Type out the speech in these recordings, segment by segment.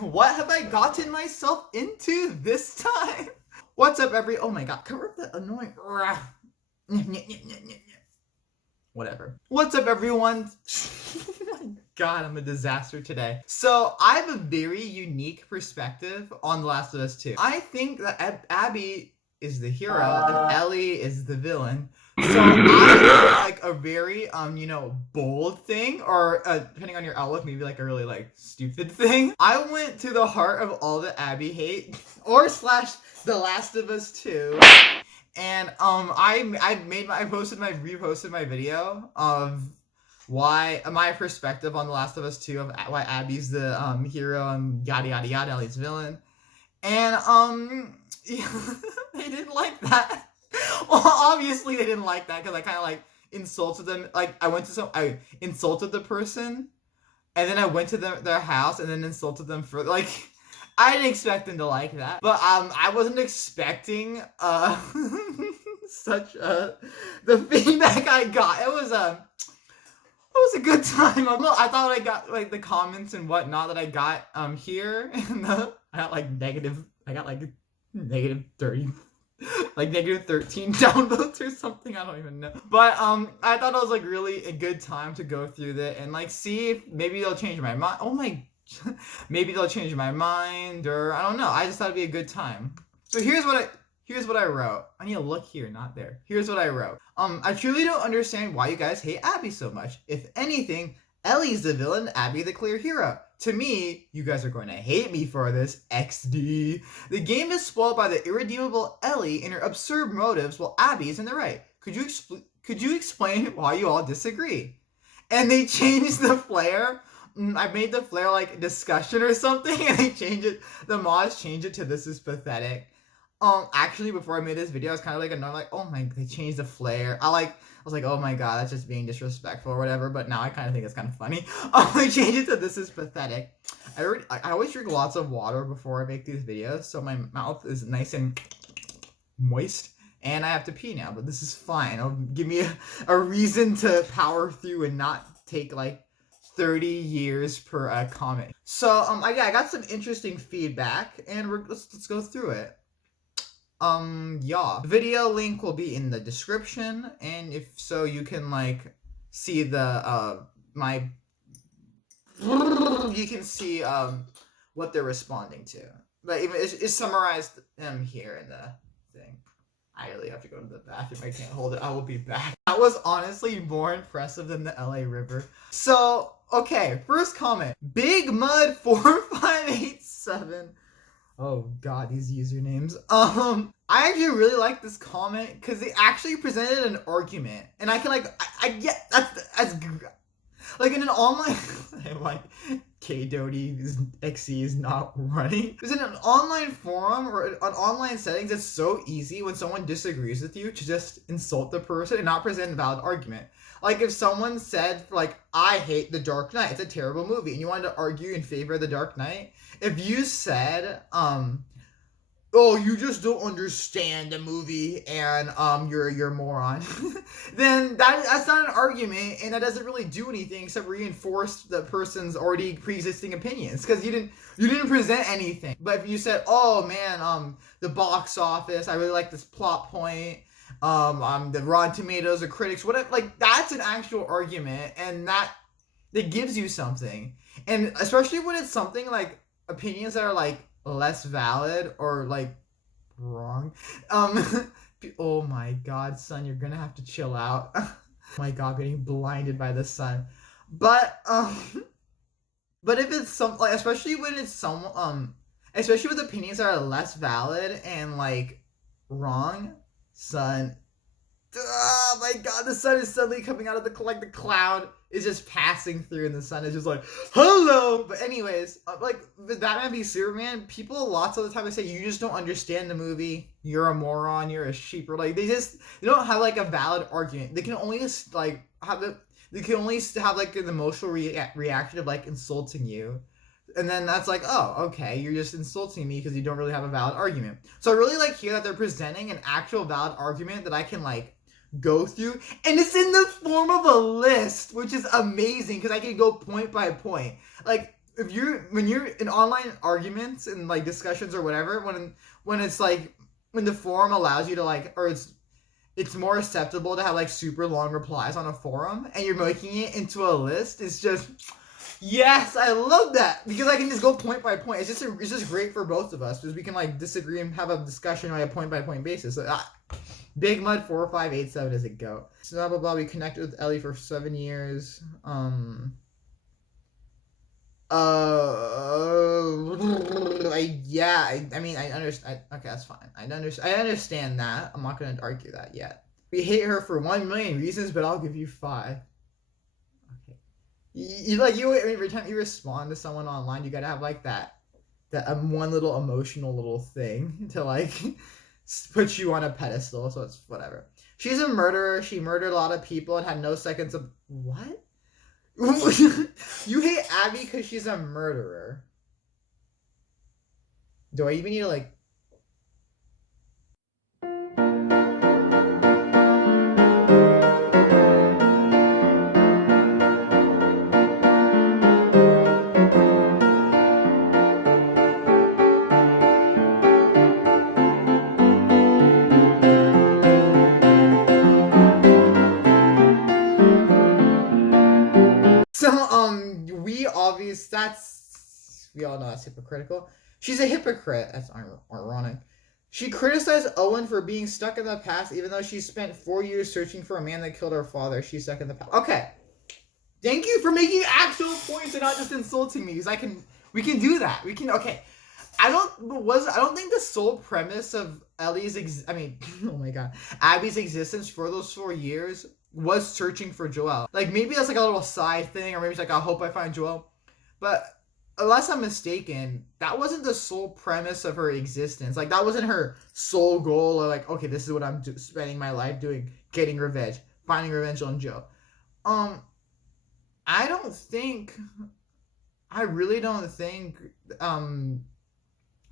What have I gotten myself into this time? What's up, oh my god, cover up that annoying whatever. What's up, everyone? God, I'm a disaster today. So I have a very unique perspective on The Last of Us 2. I think that Abby is the hero and Ellie is the villain. So I did like a very bold thing, or depending on your outlook, maybe like a really like stupid thing. I went to the heart of all the Abby hate, or slash The Last of Us 2. And I reposted my video of why my perspective on The Last of Us 2 of why Abby's the hero and yada yada yada, Ellie's villain. And they didn't like that. Well, obviously they didn't like that because I kind of like insulted them. Like I insulted the person, and then I went to their house and then insulted them for like. I didn't expect them to like that, but I wasn't expecting such the feedback I got. It was a good time. I thought I got like the comments and whatnot that I got here, and I got like negative 30, like negative 13 downvotes or something. I don't even know. But I thought it was like really a good time to go through that and like see if maybe they'll change my mind. Oh my. Maybe they'll change my mind, or I don't know. I just thought it'd be a good time. So here's what I wrote. I need to look here, not there. Here's what I wrote. I truly don't understand why you guys hate Abby so much. If anything, Ellie's the villain, Abby the clear hero. To me, you guys are going to hate me for this, XD. The game is spoiled by the irredeemable Ellie and her absurd motives, while Abby is in the right. Could you explain why you all disagree? And they changed the flare. I made the flare like discussion or something, and they changed it. The mods changed it to "This is pathetic." Actually, before I made this video, I was kind of like annoyed, like, oh my, they changed the flare. I was like, oh my god, that's just being disrespectful or whatever. But now I kind of think it's kind of funny. They changed it to "This is pathetic." I always drink lots of water before I make these videos, so my mouth is nice and moist. And I have to pee now, but this is fine. It'll give me a reason to power through and not take like 30 years per comment. So I got some interesting feedback, and let's go through it. Yeah, the video link will be in the description, and if so, you can like see the you can see what they're responding to. But even it's summarized here in the thing. I really have to go to the bathroom. I can't hold it. I will be back. That was honestly more impressive than the LA River. So, okay, first comment. Big Mud 4587. Oh god, these usernames. I actually really like this comment because they actually presented an argument, and I can I get that's like in an online like K-Doty XE is not running. Because in an online forum or on online settings, it's so easy when someone disagrees with you to just insult the person and not present a valid argument. Like if someone said like, I hate The Dark Knight, it's a terrible movie, and you wanted to argue in favor of The Dark Knight, if you said, oh, you just don't understand the movie and you're a moron, then that's not an argument, and that doesn't really do anything except reinforce the person's already pre-existing opinions, because you didn't present anything. But if you said, oh man, the box office, I really like this plot point, the Rotten Tomatoes, the critics, whatever, like that's an actual argument, and that gives you something. And especially when it's something like opinions that are like less valid or like wrong. Oh my god, son, you're gonna have to chill out. Oh my god, getting blinded by the sun. But if it's some like, especially when it's some especially with opinions that are less valid and like wrong, son. Oh my god, the sun is suddenly coming out of the cloud is just passing through, and the sun is just like, hello. But anyways, like with Batman v Superman, people lots of the time they say you just don't understand the movie, you're a moron, you're a sheep, or like they don't have like a valid argument. They can only just like have an emotional reaction of like insulting you. And then that's like, oh, okay, you're just insulting me because you don't really have a valid argument. So I really like here that they're presenting an actual valid argument that I can like go through, and it's in the form of a list, which is amazing because I can go point by point. Like when you're in online arguments and like discussions or whatever, when it's like when the forum allows you to like, or it's more acceptable to have like super long replies on a forum, and you're making it into a list. It's just, yes, I love that because I can just go point by point. It's just great for both of us because we can like disagree and have a discussion on a point by point basis. So, Big Mud 4587 is a go. So blah blah blah. We connected with Ellie for 7 years. I mean, I understand. Okay, that's fine. I understand that. I'm not gonna argue that yet. We hate her for 1 million reasons, but I'll give you 5. Okay. Every time you respond to someone online, you gotta have like that one little emotional little thing to like put you on a pedestal. So it's whatever. She's a murderer. She murdered a lot of people and had no seconds of what? You hate Abby because she's a murderer. Do I even need to like... we all know that's hypocritical. She's a hypocrite. That's ironic. She criticized Owen for being stuck in the past, even though she spent 4 years searching for a man that killed her father. She's stuck in the past. Okay. Thank you for making actual points and not just insulting me, because we can do that. We can, okay. I don't think the sole premise of Abby's existence for those 4 years was searching for Joel. Like, maybe that's like a little side thing, or maybe it's like, I hope I find Joel. But unless I'm mistaken, that wasn't the sole premise of her existence. Like, that wasn't her sole goal of like, okay, this is what I'm spending my life doing, getting revenge, finding revenge on Joe. I really don't think,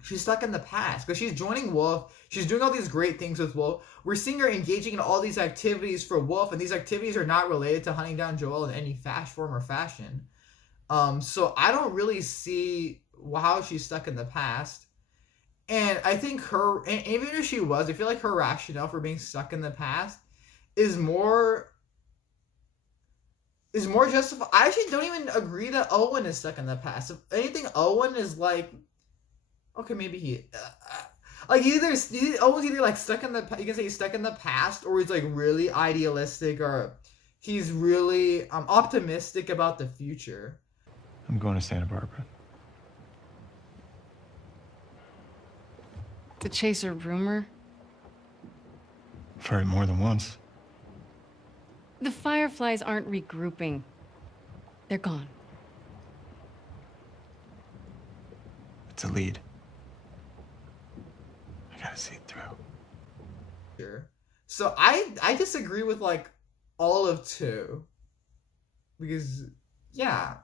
she's stuck in the past because she's joining Wolf. She's doing all these great things with Wolf. We're seeing her engaging in all these activities for Wolf, and these activities are not related to hunting down Joel in any form or fashion. So I don't really see how she's stuck in the past. And I think and even if she was, I feel like her rationale for being stuck in the past is more justified. I actually don't even agree that Owen is stuck in the past. If anything, Owen is like, okay, maybe he, Owen's either like stuck in the, you can say he's stuck in the past, or he's like really idealistic, or he's really optimistic about the future. I'm going to Santa Barbara. To chase a rumor? I've heard it more than once. The Fireflies aren't regrouping. They're gone. It's a lead. I gotta see it through. Sure. So I disagree with like all of 2. Because, yeah.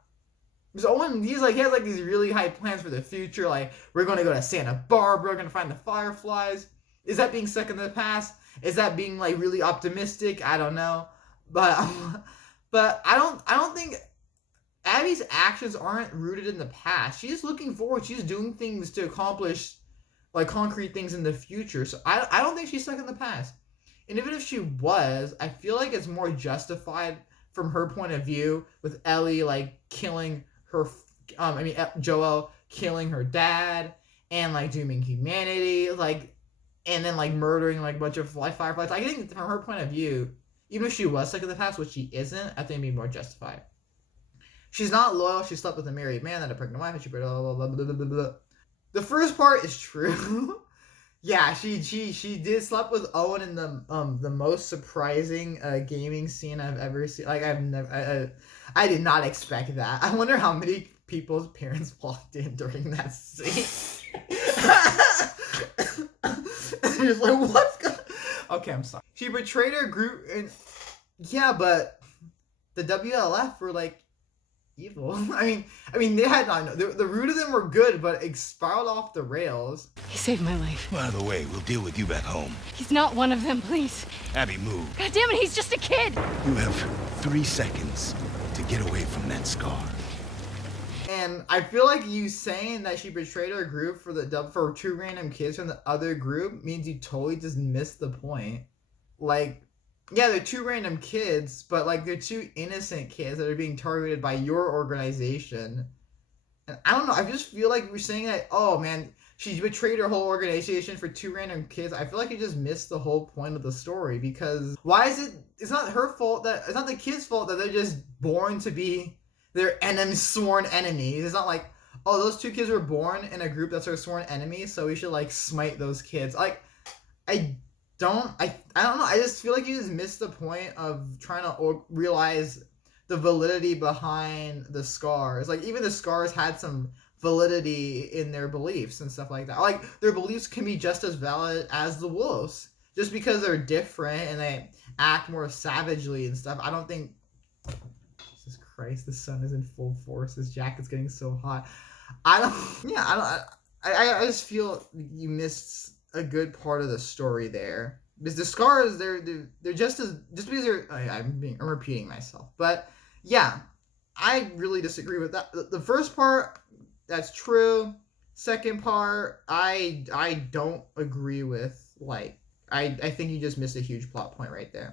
Because Owen, he has like these really high plans for the future. Like, we're going to go to Santa Barbara. We're going to find the Fireflies. Is that being stuck in the past? Is that being like really optimistic? I don't know. But I don't think Abby's actions aren't rooted in the past. She's looking forward. She's doing things to accomplish like concrete things in the future. So I don't think she's stuck in the past. And even if she was, I feel like it's more justified from her point of view with Ellie like killing her, Joel killing her dad and like dooming humanity, like, and then like murdering like a bunch of Fireflies. I think from her point of view, even if she was stuck in the past, which she isn't, I think it'd be more justified. She's not loyal. She slept with a married man, then a pregnant wife, and she blah, blah, blah, blah, blah, blah. The first part is true. Yeah, she did sleep with Owen in the most surprising gaming scene I've ever seen. Like, I did not expect that. I wonder how many people's parents walked in during that scene. They're just like, what's going on? Okay, I'm sorry. She betrayed her group, and yeah, but the WLF were like evil. I mean, they had not. The root of them were good, but it spiraled off the rails. He saved my life. By the way, we'll deal with you back home. He's not one of them, please. Abby, move. God damn it, he's just a kid. You have 3 seconds to get away from that scar. And I feel like you saying that she betrayed her group for 2 random kids from the other group means you totally just missed the point. Like, yeah, they're 2 random kids, but like they're 2 innocent kids that are being targeted by your organization. And I don't know, I just feel like we're saying that, oh man, she betrayed her whole organization for 2 random kids. I feel like you just missed the whole point of the story, because why is it, it's not her fault that, it's not the kids' fault that they're just born to be their sworn enemies. It's not like, oh, those 2 kids were born in a group that's our sworn enemies, so we should like smite those kids. Like, I don't know, I just feel like you just missed the point of trying to realize the validity behind the scars. Like, even the scars had some validity in their beliefs and stuff like that. Like, their beliefs can be just as valid as the wolves. Just because they're different and they act more savagely and stuff, I don't think... Jesus Christ, the sun is in full force. This jacket's getting so hot. I just feel you missed a good part of the story there. Because the scars, they're just because they're... I'm repeating myself. But, yeah, I really disagree with that. The first part... That's true. Second part, I don't agree with. Like, I think you just missed a huge plot point right there.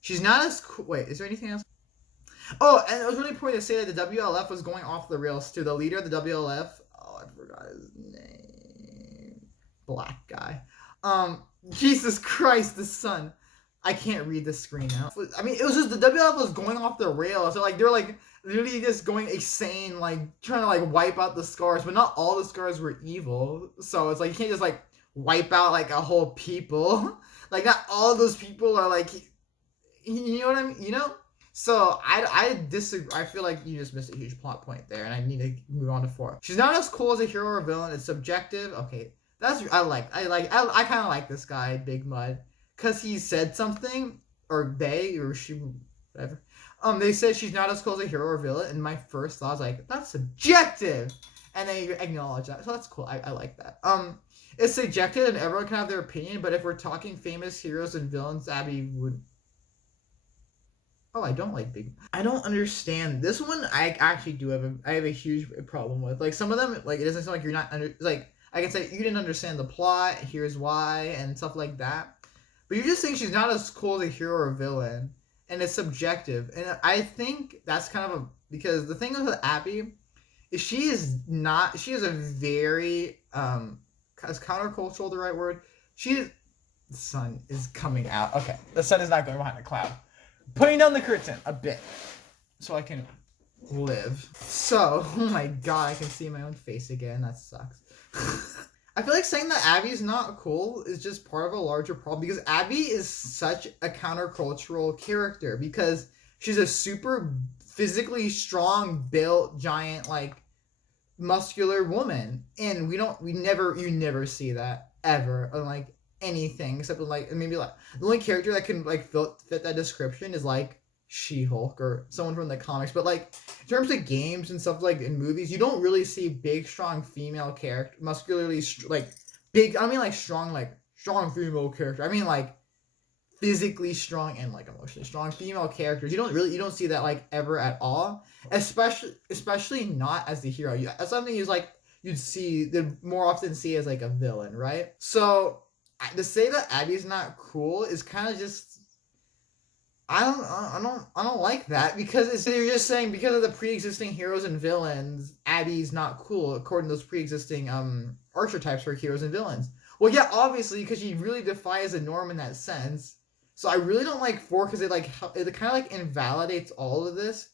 She's not as cool. Wait, is there anything else? Oh, and it was really important to say that the WLF was going off the rails too. The leader of the WLF, oh, I forgot his name. Black guy. Jesus Christ, the sun. I can't read the screen out. I mean, it was just the WLF was going off the rails. So like they're like literally just going insane, like trying to like wipe out the scars, but not all the scars were evil. So it's like you can't just like wipe out like a whole people. Like not all of those people are like, you know what I mean? You know? So I disagree. I feel like you just missed a huge plot point there, and I need to move on to 4. She's not as cool as a hero or villain. It's subjective. Okay, that's I kind of like this guy, Big Mud, because he said something, or they, or she, whatever. They said she's not as cool as a hero or villain, and my first thought was like, that's subjective, and they acknowledge that, so that's cool. I like that. It's subjective, and everyone can have their opinion, but if we're talking famous heroes and villains, Abby would... Oh, I don't like Big... I don't understand. This one, I actually do have a huge problem with. Like, some of them, like, it doesn't sound like you're not like, I can say, you didn't understand the plot, here's why, and stuff like that. But you're just saying she's not as cool as a hero or villain, and it's subjective. And I think that's kind of because the thing with Abby is she is a very, is countercultural the right word? The sun is coming out. Okay, the sun is not going behind the cloud. Putting down the curtain a bit so I can live. So, oh my god, I can see my own face again. That sucks. I feel like saying that Abby is not cool is just part of a larger problem, because Abby is such a countercultural character, because she's a super physically strong, built, giant, like, muscular woman, and you never see that ever on like anything except in, like, maybe like the only character that can like fit that description is like She-Hulk or someone from the comics. But like in terms of games and stuff, like in movies, you don't really see big, strong female character, muscularly like big. I don't mean like strong female character. I mean like physically strong and like emotionally strong female characters. You don't see that like ever at all. Especially not as the hero. As something you'd more often see as like a villain, right? So to say that Abby's not cool is kind of just, I don't like that, because you're just saying because of the pre-existing heroes and villains, Abby's not cool according to those pre-existing archetypes for heroes and villains. Well, yeah, obviously, because she really defies the norm in that sense. So I really don't like 4 because it kind of like invalidates all of this,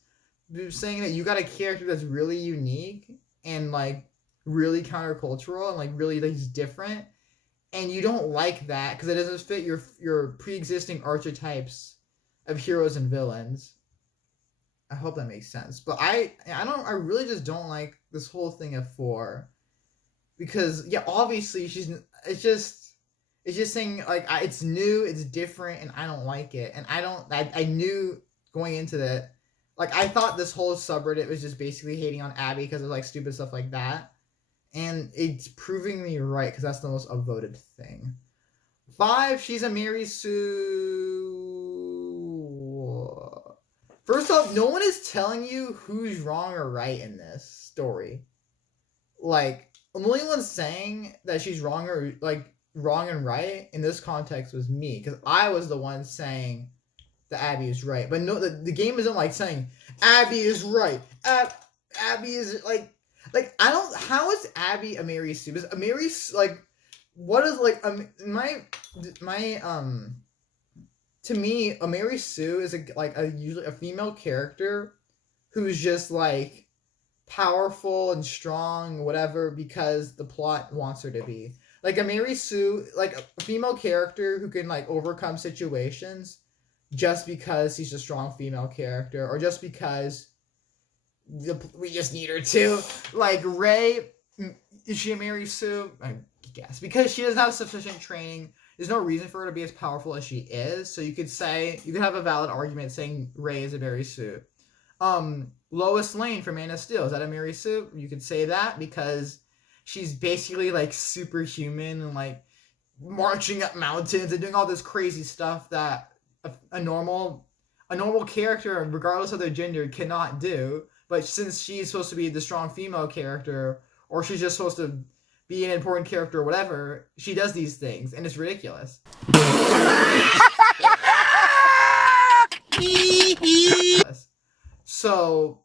saying that you got a character that's really unique and like really countercultural and like really like different, and you don't like that because it doesn't fit your pre-existing archetypes of heroes and villains. I hope that makes sense. But I really just don't like this whole thing of 4, because yeah, obviously it's just saying like it's new, it's different, and I don't like it. And I knew going into that, like I thought this whole subreddit was just basically hating on Abby because of like stupid stuff like that. And it's proving me right, because that's the most upvoted thing. 5, she's a Mary Sue. First off, no one is telling you who's wrong or right in this story. Like, the only one saying that she's wrong or like wrong and right in this context was me, because I was the one saying that Abby is right. But no, the game isn't like saying Abby is right. Abby is like I don't. How is Abby a Mary Sue? Is a Mary like what is like my to me a Mary Sue is usually a female character who's just like powerful and strong, whatever, because the plot wants her to be. Like a Mary Sue, like a female character who can like overcome situations just because she's a strong female character, or just because we just need her to. Like Rey, is she a Mary Sue? I guess because she doesn't have sufficient training. There's no reason for her to be as powerful as she is. So you could have a valid argument saying Rey is a Mary Sue. Lois Lane from Man of Steel, is that a Mary Sue? You could say that because she's basically like superhuman and like marching up mountains and doing all this crazy stuff that a normal character, regardless of their gender, cannot do. But since she's supposed to be the strong female character, or she's just supposed to be an important character or whatever, she does these things, and it's ridiculous. So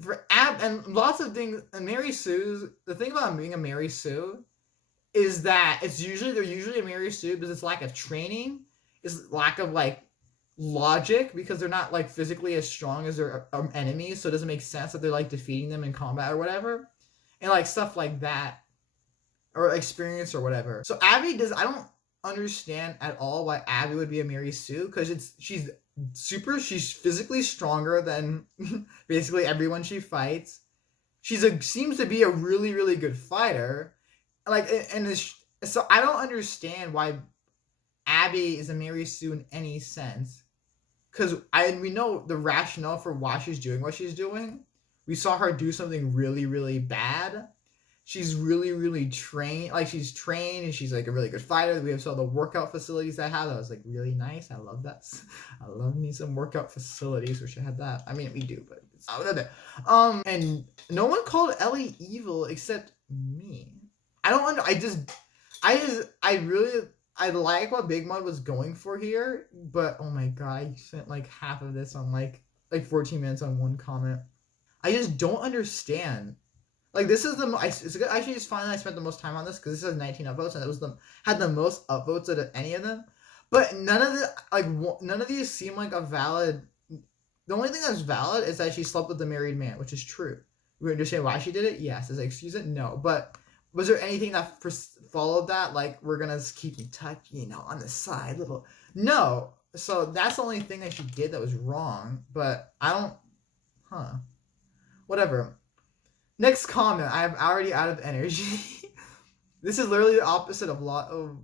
for and lots of things, Mary Sue's, the thing about being a Mary Sue is that they're usually a Mary Sue because it's lack of training, is lack of like logic, because they're not like physically as strong as their enemies, so it doesn't make sense that they're like defeating them in combat or whatever, and like stuff like that, or experience or whatever. So I don't understand at all why Abby would be a Mary Sue, because she's physically stronger than basically everyone she fights. Seems to be a really, really good fighter. So I don't understand why Abby is a Mary Sue in any sense. Because we know the rationale for why she's doing what she's doing. We saw her do something really, really bad. She's really, really trained. Like, she's trained and she's like a really good fighter. We saw the workout facilities that have. That was like really nice. I love that. I love me some workout facilities. Wish I had that. I mean, we do, but it's not there. And no one called Ellie evil except me. I like what Big Mud was going for here, but oh my god, I spent like half of this on like 14 minutes on one comment. I just don't understand. Like, this is it's good. Actually, it's fine that I spent the most time on this, because this has 19 upvotes, and it had the most upvotes out of any of them. But none of these seem like a valid. The only thing that's valid is that she slept with the married man, which is true. We understand why she did it. Yes. Does it excuse it? No. But was there anything that followed that? Like, we're gonna keep in touch, on the side, little. No. So that's the only thing that she did that was wrong. But I don't. Whatever. Next comment. I'm already out of energy. This is literally the opposite of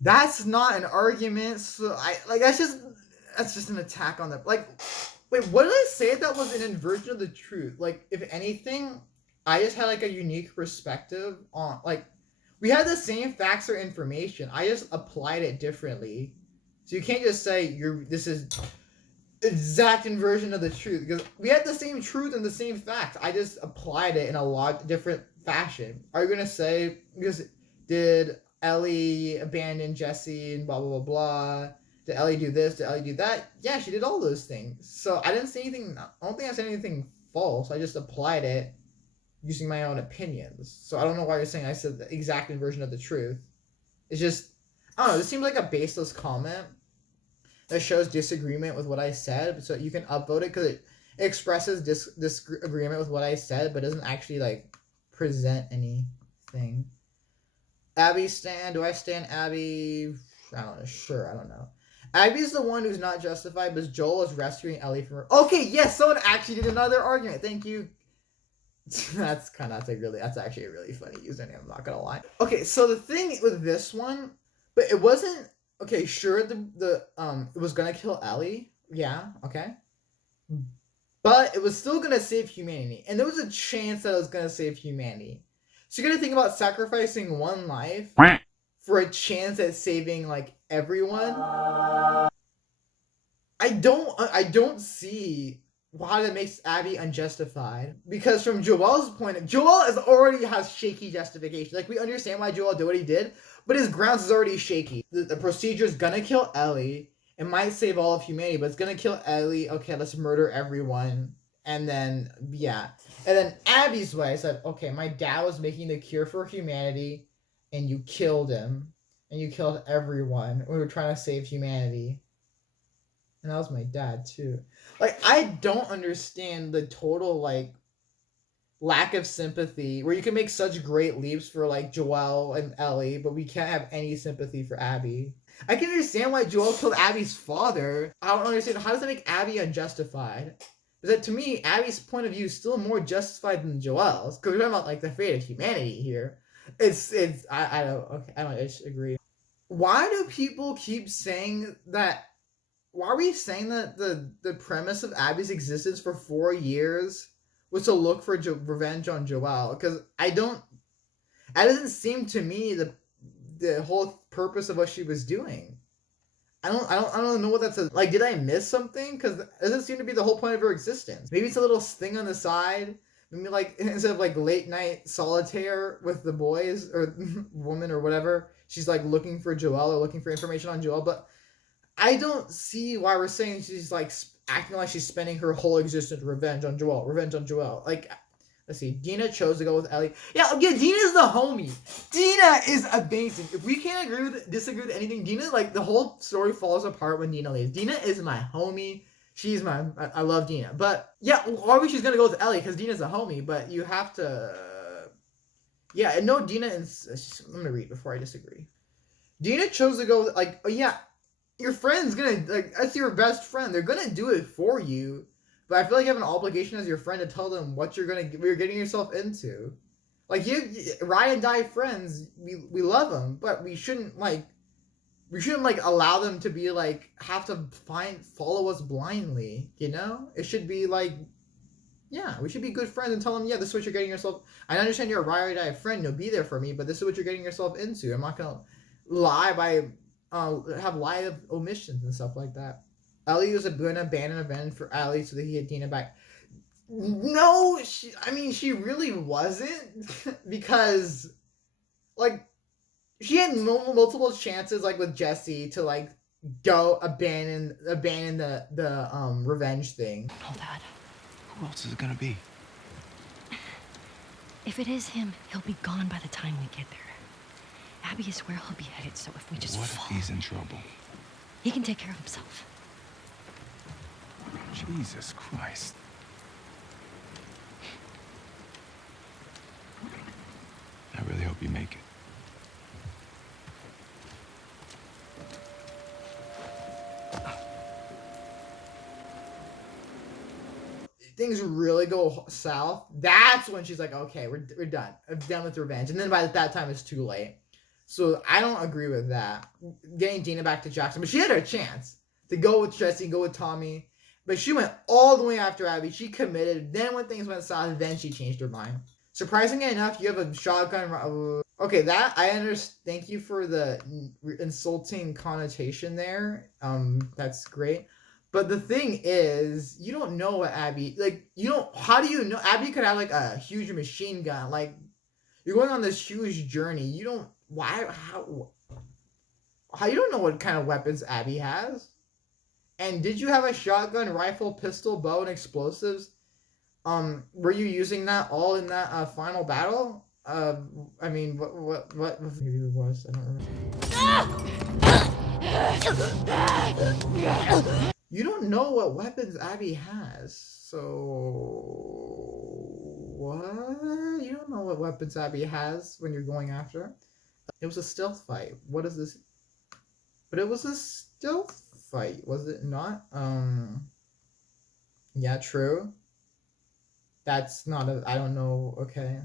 that's not an argument. So that's just an attack on the wait, what did I say that was an inversion of the truth? Like, if anything, I just had like a unique perspective on we had the same facts or information. I just applied it differently. So you can't just say this is exact inversion of the truth, because we had the same truth and the same facts. I just applied it in a lot different fashion. Are you gonna say, because did Ellie abandon Jesse and blah blah blah blah? Did Ellie do this? Did Ellie do that? Yeah, she did all those things. So I didn't say anything. I don't think I said anything false. I just applied it using my own opinions. So I don't know why you're saying I said the exact inversion of the truth. It's just, I don't know. This seems like a baseless comment that shows disagreement with what I said. So you can upvote it because it expresses disagreement with what I said, but doesn't actually present anything. Abby stan. Do I stan Abby? I don't know. Sure, I don't know. Abby's the one who's not justified, but Joel is rescuing Ellie from her. Okay, yes, someone actually did another argument. Thank you. That's actually a really funny username. I'm not gonna lie. Okay, so the thing with this one, but it wasn't. Okay, sure, it was gonna kill Ellie. Yeah, okay. But it was still gonna save humanity. And there was a chance that it was gonna save humanity. So you're gonna think about sacrificing one life for a chance at saving, everyone? I don't see why that makes Abby unjustified. Because from Joel's point of Joel is already has shaky justification. Like, we understand why Joel did what he did, but his grounds is already shaky. The procedure is gonna kill Ellie. It might save all of humanity, but it's gonna kill Ellie. Okay, let's murder everyone. And then, yeah. And then Abby's way said, okay, my dad was making the cure for humanity, and you killed him. And you killed everyone. We were trying to save humanity. And that was my dad, too. Like, I don't understand the total, like, lack of sympathy, where you can make such great leaps for, like, Joel and Ellie, but we can't have any sympathy for Abby. I can understand why Joel killed Abby's father. I don't understand. How does that make Abby unjustified? Because that, to me, Abby's point of view is still more justified than Joel's. Because we're talking about, like, the fate of humanity here. I don't disagree. Why do people keep saying that? Why are we saying that the premise of Abby's existence for 4 years was to look for revenge on Joel? Because that doesn't seem to me the whole purpose of what she was doing. I don't know what that's like. Did I miss something? Because it doesn't seem to be the whole point of her existence. Maybe it's a little thing on the side. Maybe, like, instead of, like, late night solitaire with the boys or woman or whatever, she's, like, looking for Joel or looking for information on Joel. But I don't see why we're saying she's, like, acting like she's spending her whole existence revenge on Joel. Like, let's see, Dina chose to go with Ellie. Yeah, Dina's the homie. Dina is amazing. If we can't disagree with anything, Dina, like, the whole story falls apart when Dina leaves. Dina is my homie. I love Dina. But, yeah, obviously she's gonna go with Ellie because Dina's a homie, but you have to... Yeah, and no, Dina is... I'm gonna read before I disagree. Dina chose to go with, like, oh, yeah, your friend's gonna, like, that's your best friend. They're gonna do it for you. But I feel like you have an obligation as your friend to tell them what you're getting yourself into. Like, ride and die friends, we love them, but we shouldn't allow them to be, like, have to follow us blindly, you know? It should be, like, yeah, we should be good friends and tell them, yeah, this is what you're getting yourself... I understand you're a ride or die friend, you'll be there for me, but this is what you're getting yourself into. I'm not gonna have lie of omissions and stuff like that. Ellie was going to abandon revenge for Ellie so that he had Dina back. No, she really wasn't. Because, like, she had multiple chances, like, with Jesse to, like, go abandon the revenge thing. No, Dad. Who else is it gonna be? If it is him, he'll be gone by the time we get there. Abby is where he'll be headed, so if we just What if he's in trouble? he can take care of himself. Jesus Christ. I really hope you make it. Things really go south. That's when she's like, okay, we're done. I'm done with revenge. And then by that time, it's too late. So I don't agree with that. Getting Dina back to Jackson. But she had her chance to go with Jesse, go with Tommy. But she went all the way after Abby. She committed. Then when things went south, then she changed her mind. Surprisingly enough, you have a shotgun. Okay, that I understand. Thank you for the insulting connotation there. That's great. But the thing is, you don't know what Abby, like, how do you know? Abby could have, like, a huge machine gun. Like, you're going on this huge journey. You don't, how you don't know what kind of weapons Abby has? And did you have a shotgun, rifle, pistol, bow, and explosives? Were you using that all in that final battle? I mean, what maybe it was, I don't remember. You don't know what weapons Abby has, so what? You don't know what weapons Abby has when you're going after her. It was a stealth fight. What is this? But it was a stealth fight, was it not? Yeah, true. That's not a, I don't know, okay.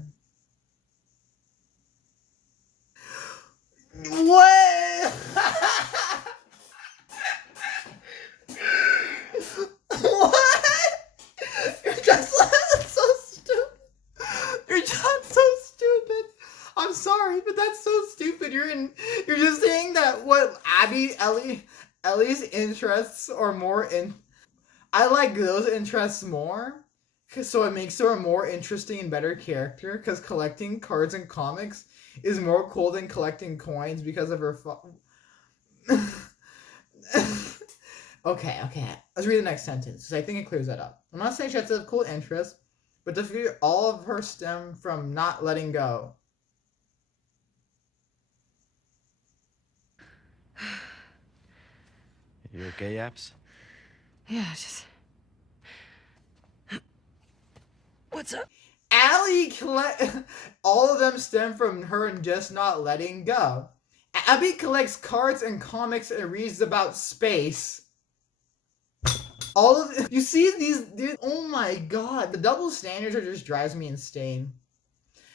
What? What? You're just so stupid. You're just so stupid. I'm sorry, but that's so stupid. You're just saying that what Ellie Ellie's interests are more in. I like those interests more, so it makes her a more interesting and better character. Because collecting cards and comics is more cool than collecting coins because of her. Okay. Let's read the next sentence because I think it clears that up. I'm not saying she has a cool interest, but to figure all of her stem from not letting go. You okay, Apps? Yeah, just. What's up? Allie all of them stem from her just not letting go. Abby collects cards and comics and reads about space. All of you see these, dude. Oh my god, the double standards are just drives me insane.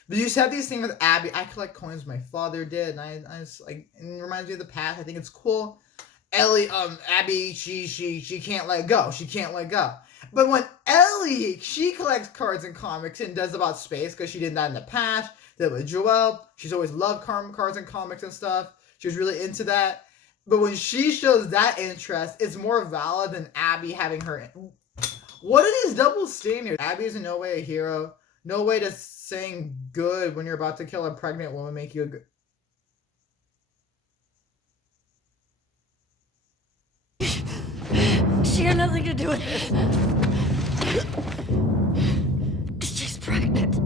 But you said these things with Abby. I collect coins. My father did, and I like. And it reminds me of the past. I think it's cool. Ellie, Abby, she can't let go. She can't let go. But when Ellie, she collects cards and comics and does about space because she did that in the past. Did with Joelle. She's always loved cards and comics and stuff. She was really into that. But when she shows that interest, it's more valid than Abby having her. What are these double standards? Abby is in no way a hero. No way to saying good when you're about to kill a pregnant woman make you a good. She had nothing to do with this. She's pregnant.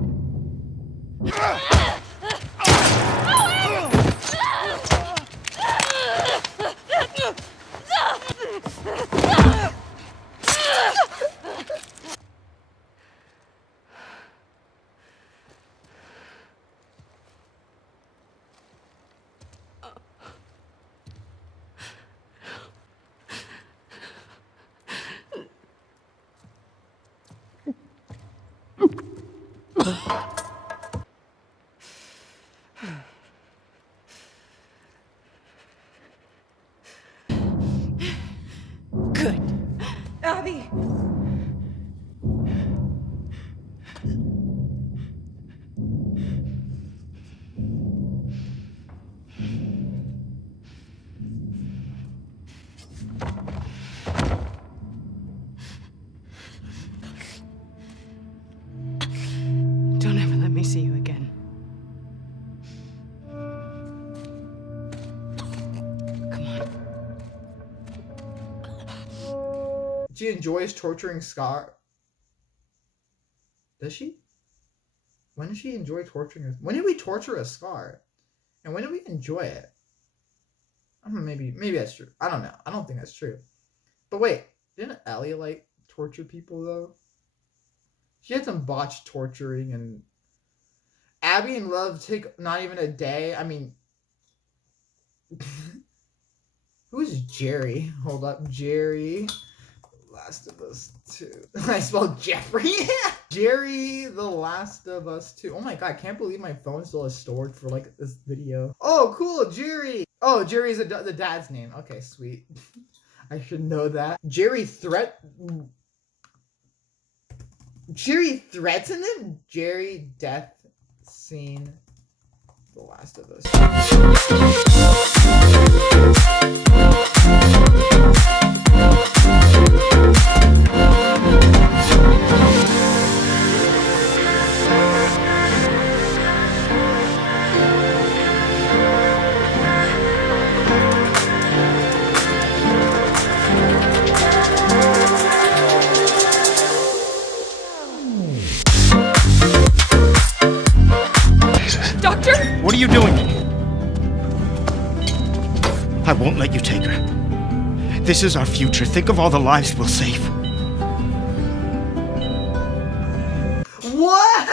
Good. Abby! Don't ever let me see you again. Come on. She enjoys torturing Scar. Does she? When did she enjoy torturing her? When did we torture a Scar? And when did we enjoy it? I don't know, maybe that's true. I don't know. I don't think that's true. But wait, didn't Ellie like torture people though? She had some botched torturing, and Abby and Love take not even a day. I mean, who's Jerry? Hold up, Jerry. Last of Us 2. I spelled Jeffrey. Jerry, The Last of Us 2. Oh my god, I can't believe my phone still is stored for like this video. Oh, cool, Jerry. Oh, Jerry's the dad's name. Okay, sweet. I should know that. Jerry threatened him? Jerry death scene. The Last of Us. Doctor? What are you doing? I won't let you take her. This is our future. Think of all the lives we'll save. What?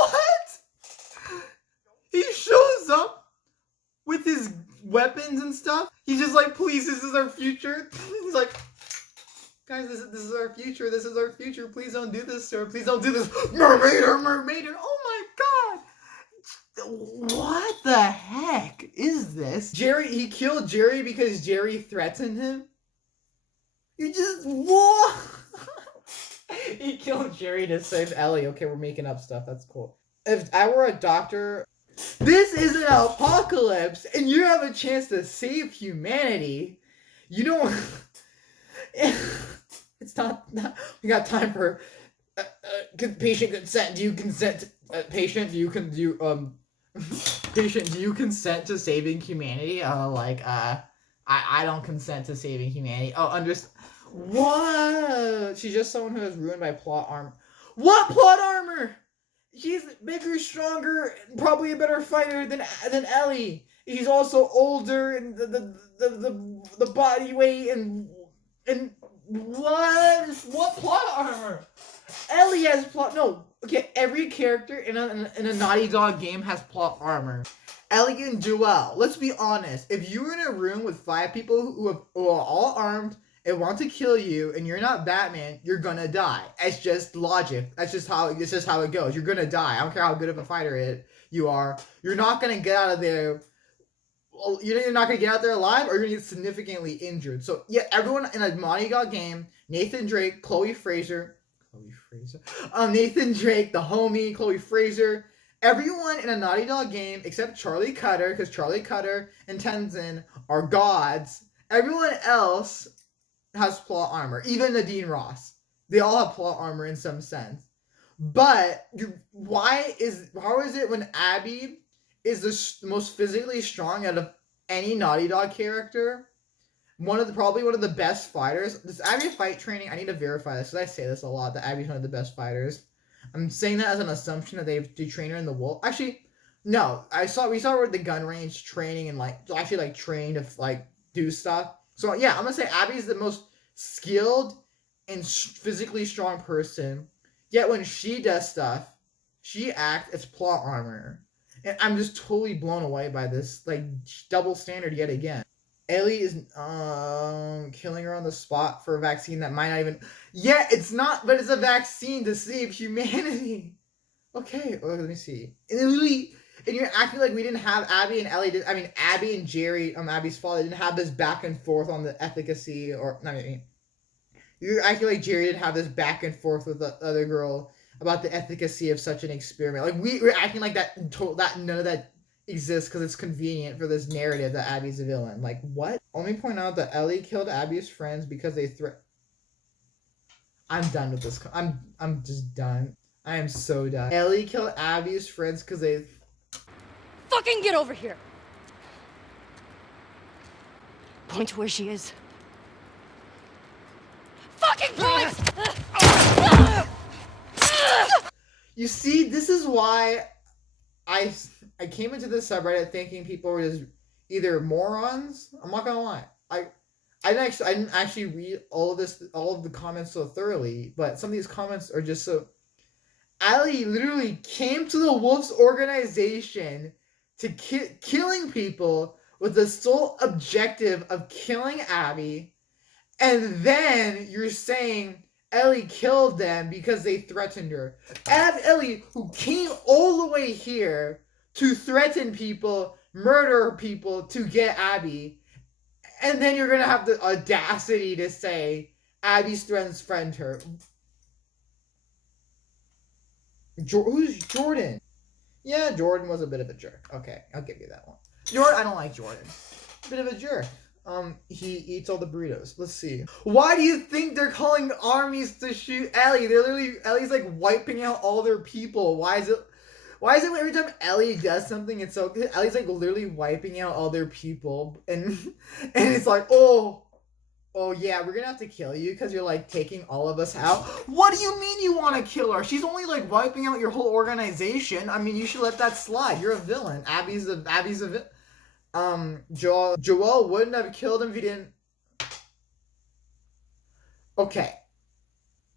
What? He shows up with his weapons and stuff. He's just like, please, this is our future. He's like, guys, this is our future. This is our future. Please don't do this, sir. Please don't do this. Mermaid. Oh my god. What the heck is this? He killed Jerry because Jerry threatened him? You just, what? He killed Jerry to save Ellie. Okay, we're making up stuff. That's cool. If I were a doctor, This is an apocalypse, and you have a chance to save humanity. You don't. It's not. We got time for patient consent. Do you consent? Patient, do you patient, do you consent to saving humanity? I don't consent to saving humanity. Oh, what? She's just someone who is ruined by plot armor. What plot armor? She's bigger, stronger, probably a better fighter than Ellie. She's also older, and the body weight and what plot armor? Ellie has plot. No, okay. Every character in a Naughty Dog game has plot armor. Ellie and Joel. Let's be honest. If you were in a room with 5 people who are all armed and want to kill you, and you're not Batman, you're gonna die. It's just logic. That's just how it goes. You're gonna die. I don't care how good of a fighter you are. You're not gonna get out of there. You're not gonna get out there alive, or you're gonna get significantly injured. So yeah, everyone in a Naughty Dog game, Nathan Drake, Chloe Fraser, Nathan Drake, the homie, Chloe Fraser, everyone in a Naughty Dog game except Charlie Cutter, because Charlie Cutter and Tenzin are gods. Everyone else has plot armor. Even Nadine Ross, they all have plot armor in some sense. But how is it when Abby is the most physically strong out of any Naughty Dog character? Probably one of the best fighters. Does Abby fight training? I need to verify this because I say this a lot, that Abby's one of the best fighters. I'm saying that as an assumption that they train her in the wolf. Actually, no. We saw her at the gun range training and actually train to do stuff. So yeah, I'm gonna say Abby's the most skilled and physically strong person. Yet when she does stuff, it's plot armor. And I'm just totally blown away by this double standard yet again. Ellie is killing her on the spot for a vaccine that might not even. Yeah, it's not, but it's a vaccine to save humanity. Okay, let me see. And you're acting like we didn't have Abby and Ellie. Abby and Jerry, Abby's father, didn't have this back and forth on the efficacy, you're acting like Jerry didn't have this back and forth with the other girl about the efficacy of such an experiment. We're acting like that none of that exists because it's convenient for this narrative that Abby's a villain. What? Let me point out that Ellie killed Abby's friends because they I'm done with this. I'm just done. I am so done. Ellie killed Abby's friends because they Fucking get over here! Point to where she is. Fucking point! You see, this is why I came into this subreddit thinking people were just either morons. I'm not gonna lie. I didn't actually read all of the comments so thoroughly, but some of these comments are just so. Ellie literally came to the Wolves organization to killing people with the sole objective of killing Abby, and then you're saying Ellie killed them because they threatened her. Ellie, who came all the way here to threaten people, murder people to get Abby, and then you're gonna have the audacity to say Abby's friends friend her. Who's Jordan? Yeah, Jordan was a bit of a jerk. Okay, I'll give you that one. I don't like Jordan. Bit of a jerk. He eats all the burritos. Let's see. Why do you think they're calling armies to shoot Ellie? Ellie's wiping out all their people. Why is it every time Ellie does something, it's so good? Ellie's literally wiping out all their people, and it's oh yeah, we're gonna have to kill you because you're taking all of us out. What do you mean you want to kill her? She's only wiping out your whole organization. You should let that slide. You're a villain. Abby's a villain. Joel wouldn't have killed him if he didn't. Okay.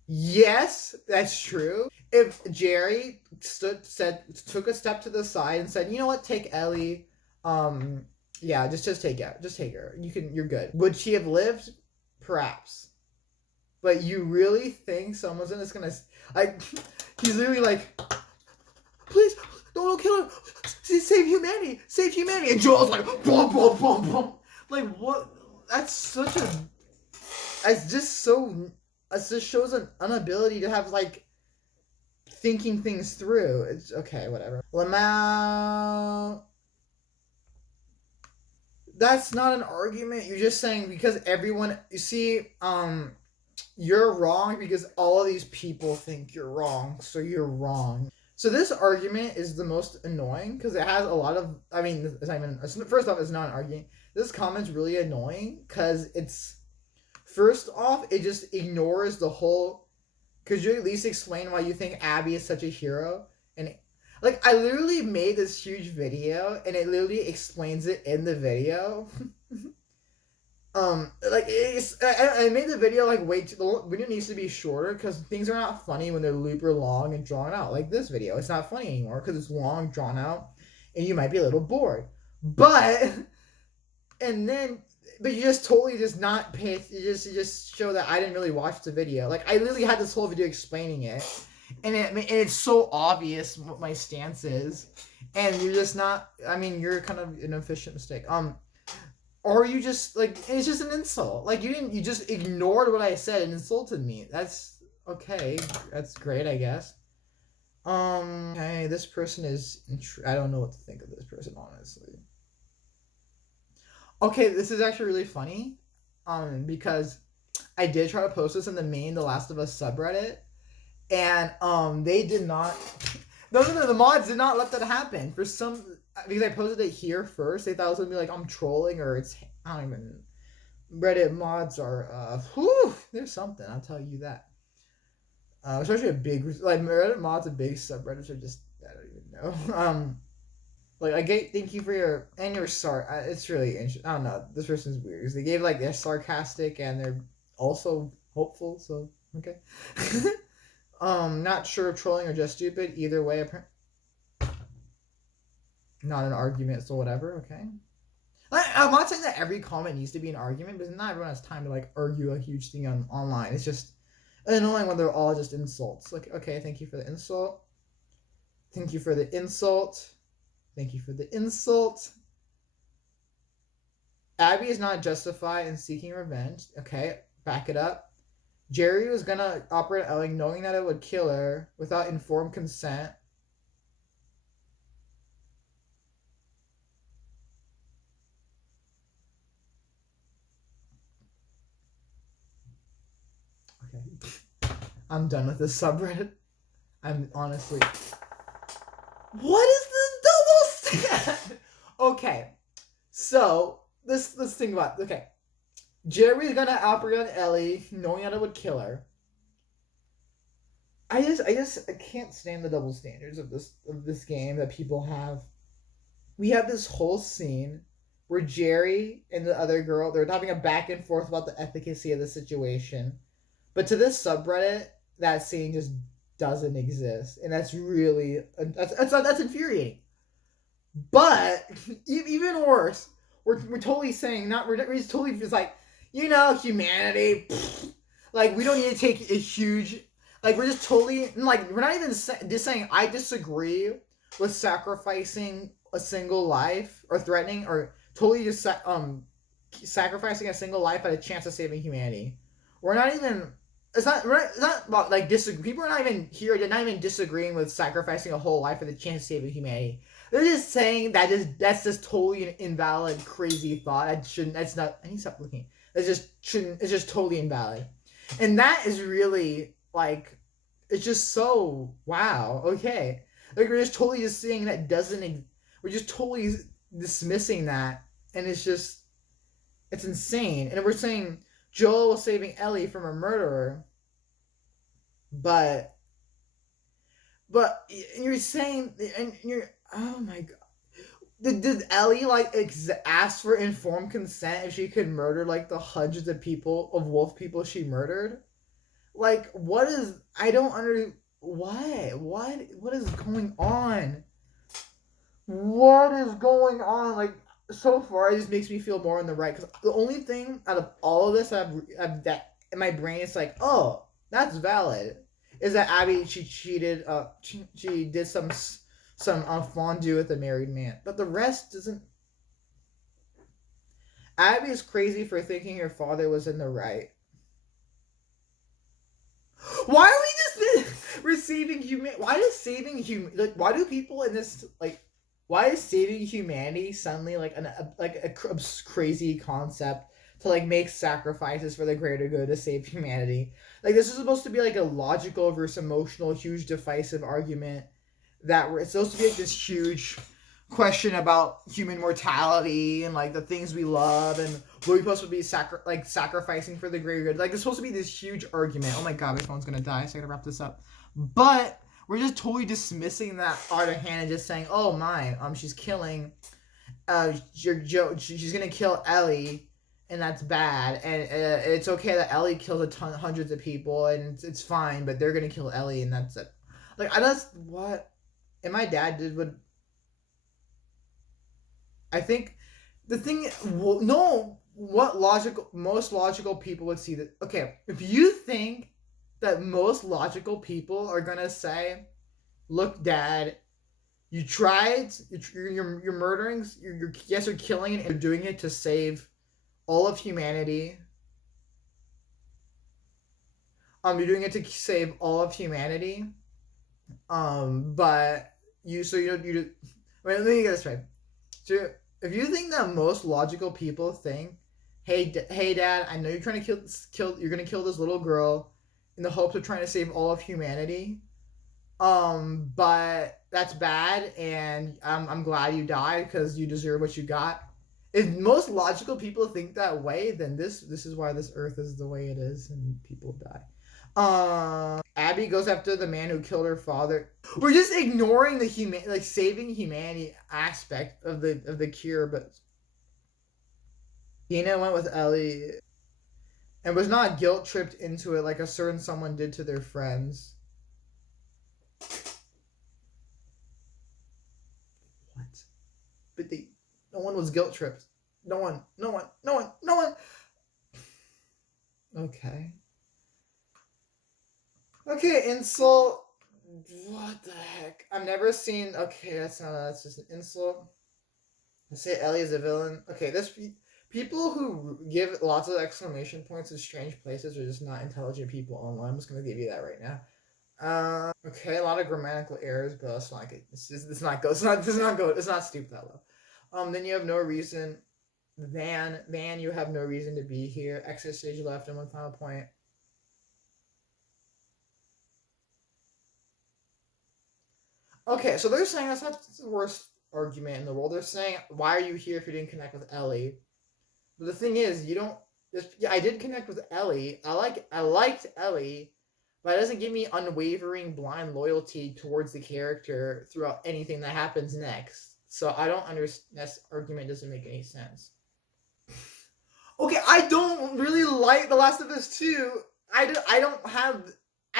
Yes, that's true. If Jerry took a step to the side and said, "You know what? Take Ellie. Yeah, just take her. You're good." Would she have lived? Perhaps. But you really think someone's just gonna he's literally please don't kill her. Save humanity. And Joel's boom, boom, boom, boom. What? That's such a. It's just so. It just shows an inability to have thinking things through. It's okay, whatever. Lamau. That's not an argument. You're just saying because everyone, you see, you're wrong because all of these people think you're wrong, so you're wrong. So this argument is the most annoying because it has a lot of, I mean, it's not even, first off, it's not an argument. This comment's really annoying because it's, first off, it just ignores the whole, could you at least explain why you think Abby is such a hero? And like, I literally made this huge video and it literally explains it in the video. Like, I made the video like way too, the video needs to be shorter because things are not funny when they're super long and drawn out. Like this video, it's not funny anymore because it's long, drawn out, and you might be a little bored. But, but you just totally just not pay, you just show that I didn't really watch the video. Like, I literally had this whole video explaining it, and it's so obvious what my stance is, and you're just not, I mean, you're kind of an efficient mistake. Or you just, like, it's just an insult. Like, you just ignored what I said and insulted me. That's okay. That's great, I guess. Okay, this person is, I don't know what to think of this person, honestly. Okay, this is actually really funny. Because I did try to post this in the main The Last of Us subreddit. And, they did not, no, the mods did not let that happen. For some, because I posted it here first, they thought it was gonna be like I'm trolling or it's, I don't even, Reddit mods are there's something, I'll tell you that. Especially a big, like, Reddit mods and big subreddits are just, I don't even know. Like, I thank you for your, and your it's really interesting. I don't know, this person's weird because they gave like they're sarcastic and they're also hopeful, so okay. Not sure if trolling or just stupid. Either way, not an argument, so whatever, okay? I'm not saying that every comment needs to be an argument, because not everyone has time to, like, argue a huge thing online. It's just annoying when they're all just insults. Like, okay, thank you for the insult. Thank you for the insult. Thank you for the insult. Abby is not justified in seeking revenge. Okay, back it up. Jerry was gonna operate Ellie knowing that it would kill her without informed consent. Okay. I'm done with this subreddit. I'm honestly... What is this double stand? Okay. So, let's think about it. Okay. Jerry's gonna operate on Ellie, knowing that it would kill her. I can't stand the double standards of this game that people have. We have this whole scene where Jerry and the other girl, they're having a back and forth about the efficacy of the situation. But to this subreddit, that scene just doesn't exist. And that's really, that's infuriating. But, even worse, we're totally saying, we're just totally just like, you know, humanity, pfft. Like, we don't need to take a huge, like, we're just totally, like, we're not even just saying, I disagree with sacrificing a single life, or threatening, or totally just, sacrificing a single life at a chance of saving humanity. We're not even, it's not about, like, people are not even here, they're not even disagreeing with sacrificing a whole life for the chance of saving humanity. They're just saying that's just totally an invalid, crazy thought. I need to stop looking. It's just totally invalid. And that is really, like, it's just so, wow, okay. Like, we're just totally just saying that we're just totally dismissing that, and it's insane. And we're saying Joel was saving Ellie from a murderer, but you're saying, and you're, oh my god. Did Ellie, like, ask for informed consent if she could murder, like, the hundreds of wolf people she murdered? Like, what is, I don't what is going on? What is going on? Like, so far, it just makes me feel more on the right, because the only thing out of all of this I've that in my brain is like, oh, that's valid, is that Abby, she cheated, she did some fondue with a married man. But the rest doesn't... Abby is crazy for thinking her father was in the right. Why are we just... for saving human. Why does saving like? Why do people in this like? Why is saving humanity suddenly like a crazy concept to like make sacrifices for the greater good to save humanity? Like this is supposed to be like a logical versus emotional, huge divisive argument that it's supposed to be like this huge question about human mortality and like the things we love and what we're supposed to be sacrificing for the greater good. Like it's supposed to be this huge argument. Oh my god, my phone's gonna die, so I gotta wrap this up. But we're just totally dismissing that out of hand and just saying, oh my, she's killing she's gonna kill Ellie and that's bad, and it's okay that Ellie kills hundreds of people and it's fine, but they're gonna kill Ellie and that's it. Like I just what and my dad did what I think the thing no what most logical people would see that. Okay, if you think that most logical people are gonna say, look dad, you tried, you're murdering, you're yes, you're killing it and you're doing it to save all of humanity. You're doing it to save all of humanity. But you wait, let me get this right. So if you think that most logical people think, hey dad, I know you're trying to you're gonna kill this little girl in the hopes of trying to save all of humanity, but that's bad, and I'm glad you died because you deserve what you got. If most logical people think that way, then this is why this earth is the way it is and people die. Abby goes after the man who killed her father. We're just ignoring the saving humanity aspect of the cure, but Dina went with Ellie and was not guilt tripped into it like a certain someone did to their friends. What? But no one was guilt tripped. No one. Okay. Okay, insult. What the heck? I've never seen. Okay, that's just an insult. I say Ellie is a villain. Okay, people who give lots of exclamation points in strange places are just not intelligent people online. I'm just gonna give you that right now. Okay, a lot of grammatical errors, but it's not good. It's not good. It's not good. It's not stupid that low. Then you have no reason. Van, you have no reason to be here. Exit stage left and one final point. Okay, so they're saying that's not the worst argument in the world. They're saying, why are you here if you didn't connect with Ellie? But the thing is, you don't. Yeah, I did connect with Ellie. I liked Ellie, but it doesn't give me unwavering, blind loyalty towards the character throughout anything that happens next. So I don't understand. This argument doesn't make any sense. Okay, I don't really like The Last of Us 2. I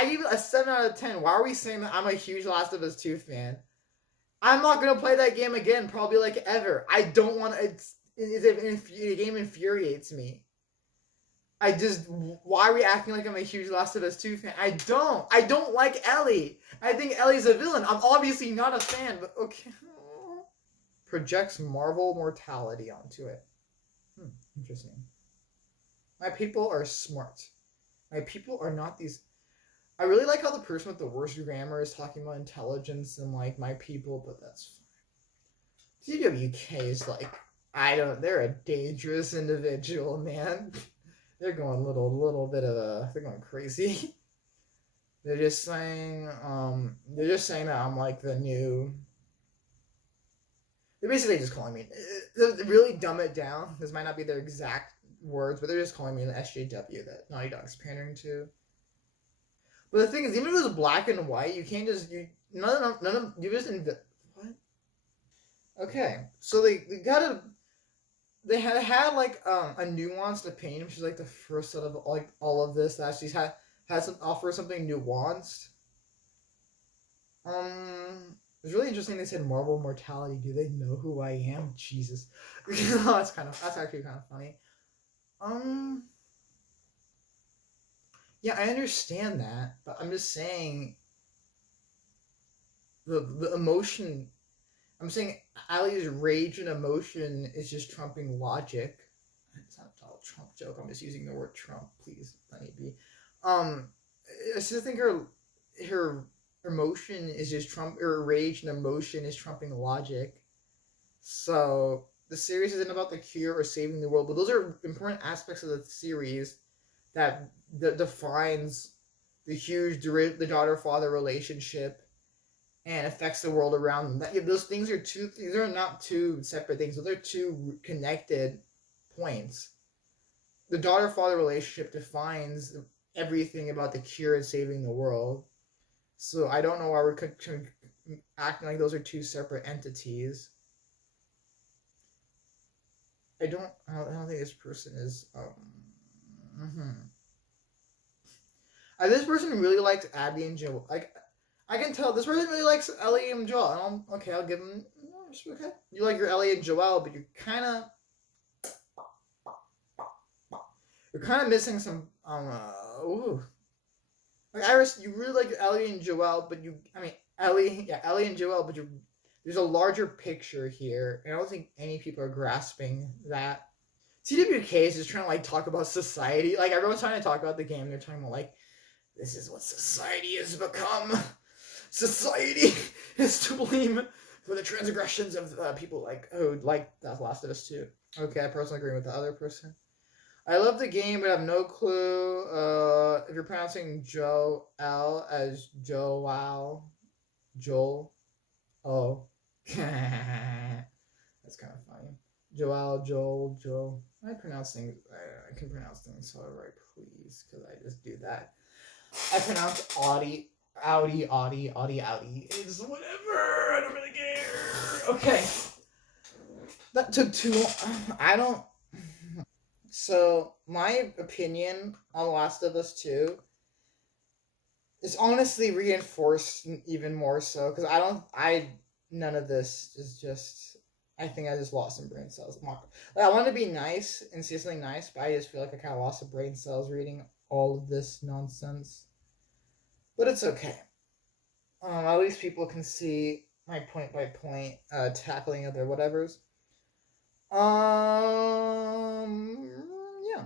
give it a 7 out of 10. Why are we saying that I'm a huge Last of Us 2 fan? I'm not going to play that game again, probably like ever. I don't want to. The game infuriates me. Why are we acting like I'm a huge Last of Us 2 fan? I don't like Ellie. I think Ellie's a villain. I'm obviously not a fan, but okay. Projects Marvel mortality onto it. Interesting. My people are smart. My people are not these. I really like how the person with the worst grammar is talking about intelligence and like my people, but that's fine. TWK is like, they're a dangerous individual, man. They're going they're going crazy. They're just saying that I'm like the new. They're basically just calling me. They really dumb it down. This might not be their exact words, but they're just calling me the SJW that Naughty Dog's pandering to. But the thing is, even if it was black and white, you can't just none of you just what? Okay, so they had like a nuanced opinion, which is like the first out of like all of this that actually has to offer something nuanced. It's really interesting they said Marvel mortality. Do they know who I am? Jesus. that's actually kind of funny. Yeah, I understand that, but I'm just saying the emotion. I'm saying Allie's rage and emotion is just trumping logic. It's not a Trump joke. I'm just using the word Trump. Please, let me be. I just think her emotion is just or rage and emotion is trumping logic. So the series isn't about the cure or saving the world, but those are important aspects of the series that defines the huge the daughter-father relationship and affects the world around them. Those things are these are not two separate things. Those are two connected points. The daughter-father relationship defines everything about the cure and saving the world. So I don't know why we're acting like those are two separate entities. I don't think this person is. This person really likes Abby and Joel. Like, I can tell this person really likes Ellie and Joel. And I'll give them. Okay, you like your Ellie and Joel, but you're kind of missing some. Like Iris, you really like Ellie and Joel, but Ellie and Joel, but there's a larger picture here, and I don't think any people are grasping that. TWK is just trying to like talk about society. Like everyone's trying to talk about the game. They're talking about like, this is what society has become. Society is to blame for the transgressions of people like The Last of Us 2. Okay, I personally agree with the other person. I love the game, but I have no clue if you're pronouncing Joel as Joel. Oh. That's kind of funny. Joel. I can pronounce things however I please, because I just do that. I pronounce Audi. It's whatever. I don't really care. Okay. That took too long. So, my opinion on The Last of Us 2 is honestly reinforced even more so, because none of this is just, I think I just lost some brain cells. I wanted to be nice and say something nice, but I just feel like I kind of lost some brain cells reading all of this nonsense. But it's okay. At least people can see my point by point tackling of their whatevers. Yeah.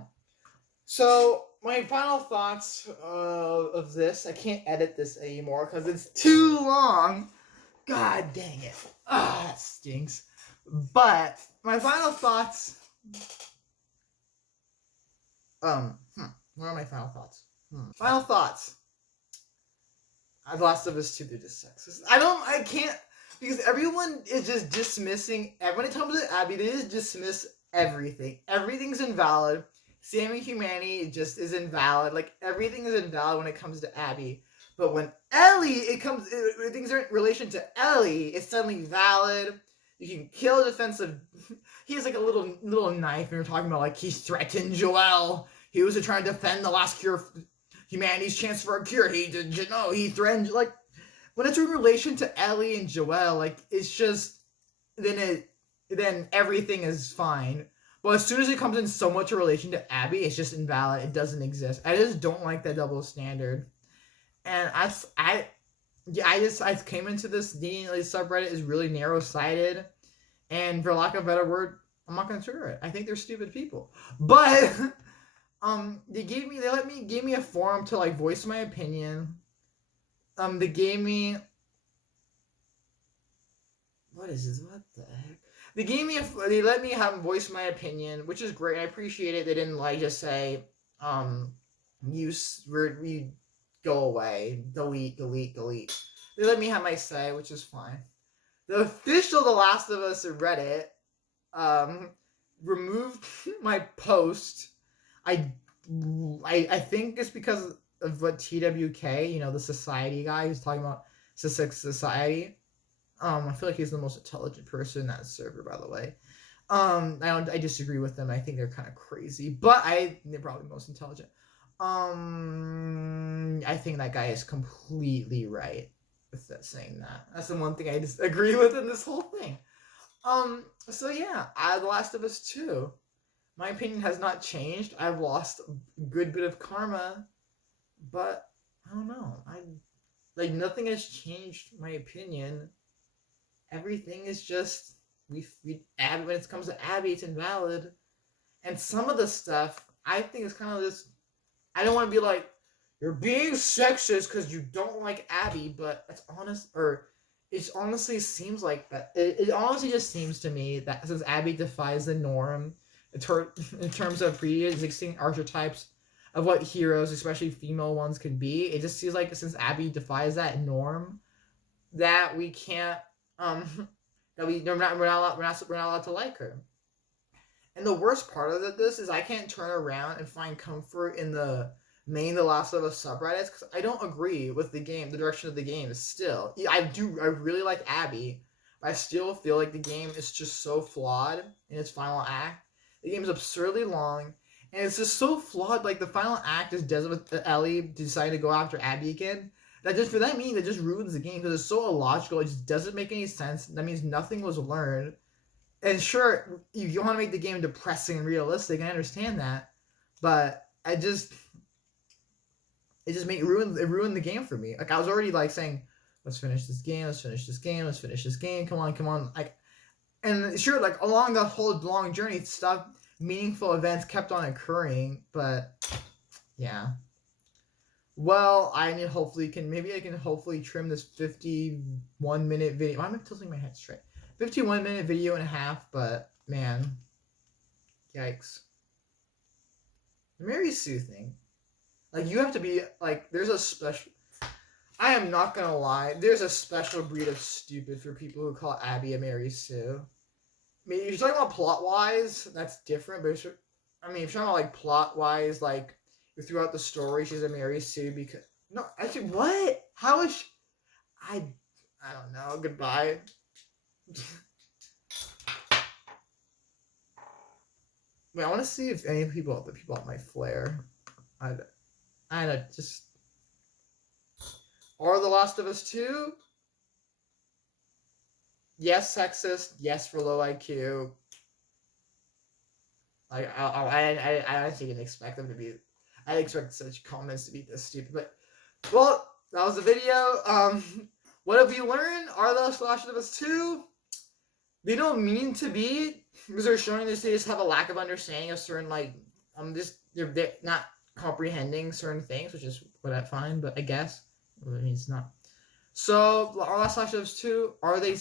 So my final thoughts of this. I can't edit this anymore because it's too long. God dang it. That stinks. But my final thoughts. What are my final thoughts? Final thoughts. The Last of Us 2, they're just sexist. I can't, because everyone is just dismissing, when it comes to Abby, they just dismiss everything. Everything's invalid. Saving humanity just is invalid. Like, everything is invalid when it comes to Abby. But when things are in relation to Ellie, it's suddenly valid. You can kill a defensive, he has like a little knife, and we're talking about like, he threatened Joel. He was trying to defend the last cure, humanity's chance for a cure. He threatened, like, when it's in relation to Ellie and Joel, like, it's just, then everything is fine. But as soon as it comes in so much in relation to Abby, it's just invalid. It doesn't exist. I just don't like that double standard. And I came into this subreddit is really narrow-sighted, and for lack of a better word, I'm not gonna trigger it. I think they're stupid people. But they gave me a forum to like voice my opinion. They gave me, what is this? What the heck? They let me voice my opinion, which is great. I appreciate it. They didn't like just say, we go away, delete. They let me have my say, which is fine. The official The Last of Us Reddit removed my post. I think it's because of what TWK, the society guy who's talking about society. I feel like he's the most intelligent person in that server, by the way. I disagree with them. I think they're kind of crazy, but they're probably the most intelligent. I think that guy is completely right with saying that. That's the one thing I disagree with in this whole thing. So yeah, The Last of Us 2. My opinion has not changed. I've lost a good bit of karma, but I don't know. Nothing has changed my opinion. Everything is just Abby. When it comes to Abby, it's invalid. And some of the stuff I think is kind of just. I don't want to be like, you're being sexist because you don't like Abby, but it's honest, or it honestly seems like that. It honestly just seems to me that since Abby defies the norm in terms of pre-existing archetypes of what heroes, especially female ones, could be, it just seems like since Abby defies that norm, that we can't that we're not allowed to like her. And the worst part of this is I can't turn around and find comfort in the main The Last of Us subreddits because I don't agree with the direction of the game. Still, I really like Abby, but I still feel like the game is just so flawed in its final act. The game is absurdly long, and it's just so flawed. Like the final act is Des with Ellie deciding to go after Abby again. That just ruins the game because it's so illogical. It just doesn't make any sense. That means nothing was learned. And sure, you want to make the game depressing and realistic. I understand that, but it ruined the game for me. Like I was already like saying, let's finish this game. Come on. Like, and sure, like along the whole long journey, meaningful events kept on occurring, but yeah. Well, I can hopefully trim this 51-minute video. I'm tilting my head straight. 51-minute video and a half, but man, yikes. The Mary Sue thing, like you have to be like, there's a special. I am not gonna lie, there's a special breed of stupid for people who call Abby a Mary Sue. I mean, if you're talking about plot wise, that's different. But if you're talking about like plot wise, like throughout the story, she's a Mary Sue because no, actually, what? How is she? I don't know. Goodbye. Wait, I want to see if any people at my flare. I don't just. Or The Last of Us 2? Yes, sexist. Yes, for low IQ. Like I honestly didn't expect them to be. I expect such comments to be this stupid. But well, that was the video. What have you learned? Are The Last of Us 2? They don't mean to be, because they're showing this. They just have a lack of understanding of certain they're not comprehending certain things, which is what I find. But I guess it's not. So, Our Last of Us 2, are they,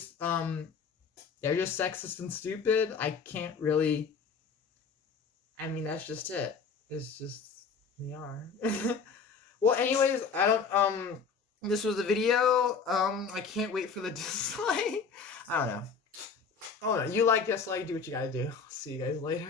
they're just sexist and stupid? I can't really, that's just it. It's just, they are. Well, anyways, this was the video. I can't wait for the dislike. I don't know. Oh no, you like, dislike, do what you gotta do. See you guys later.